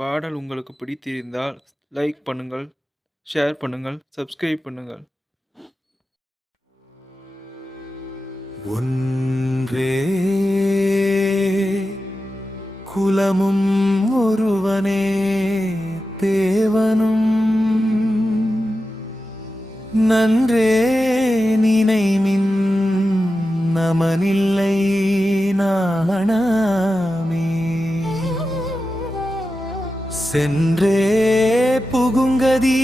பாடல் உங்களுக்கு பிடித்திருந்தால் லைக் பண்ணுங்கள் ஷேர் பண்ணுங்கள் சப்ஸ்கிரைப் பண்ணுங்கள். ஒன்றே குலமும் ஒருவனே தேவனும். நன்றே நினைமின் நமனில்லை நாணாமே சென்றே புகுங்கதி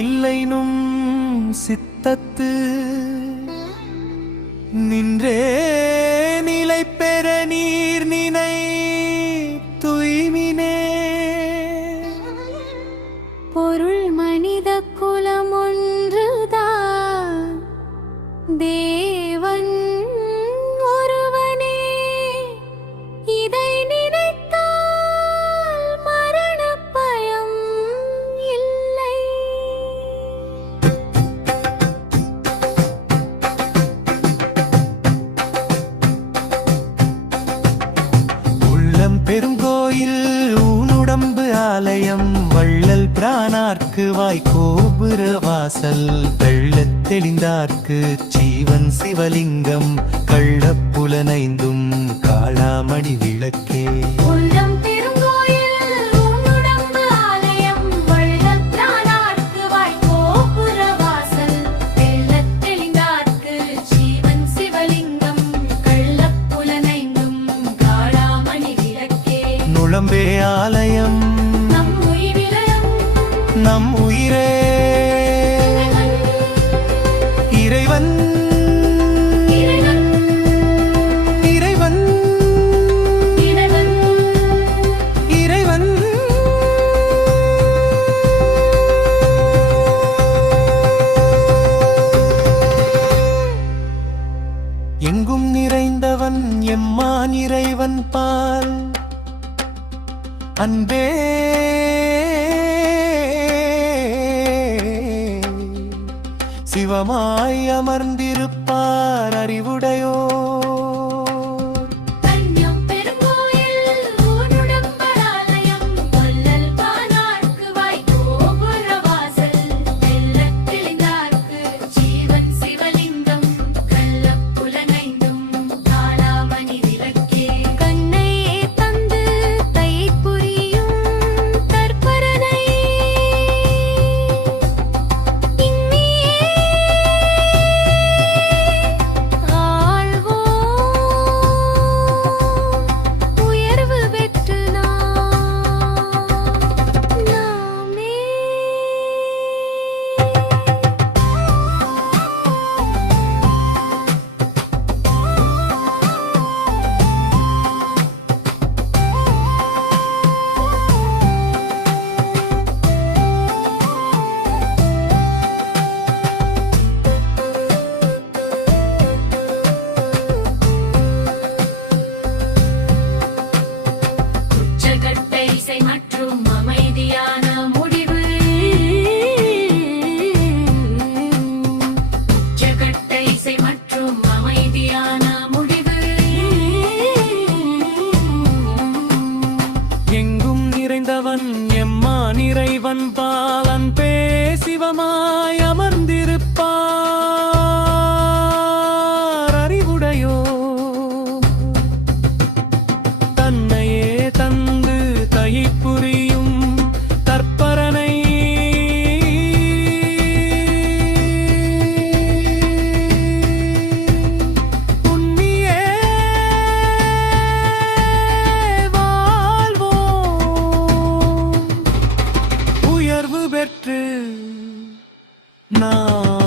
இல்லைனும் சித்தத்து நின்றே ஆலயம் வள்ளல் பிரானார்க்கு வாய்க்கோபுர வாசல் வெள்ளத் தெளிந்தார்க்கு ஜீவன் சிவலிங்கம் கள்ளப்புலனைந்தும் காளாமணி விளக்கே. உன்னுடம்பு ஆலயம் நம் உயிரே. இறைவன். இறைவன். எங்கும் நிறைந்தவன் எம்மான் இறைவன் பால். அன்பே. சிவமாய் அமர்ந்திருப்பார் அறிவுடையோ நிறைந்தவன் எம்மா நிறைவன் பாலன் பேசிவமாய் அமர்ந்திருப்பான். உணர்வு பெற்று நான்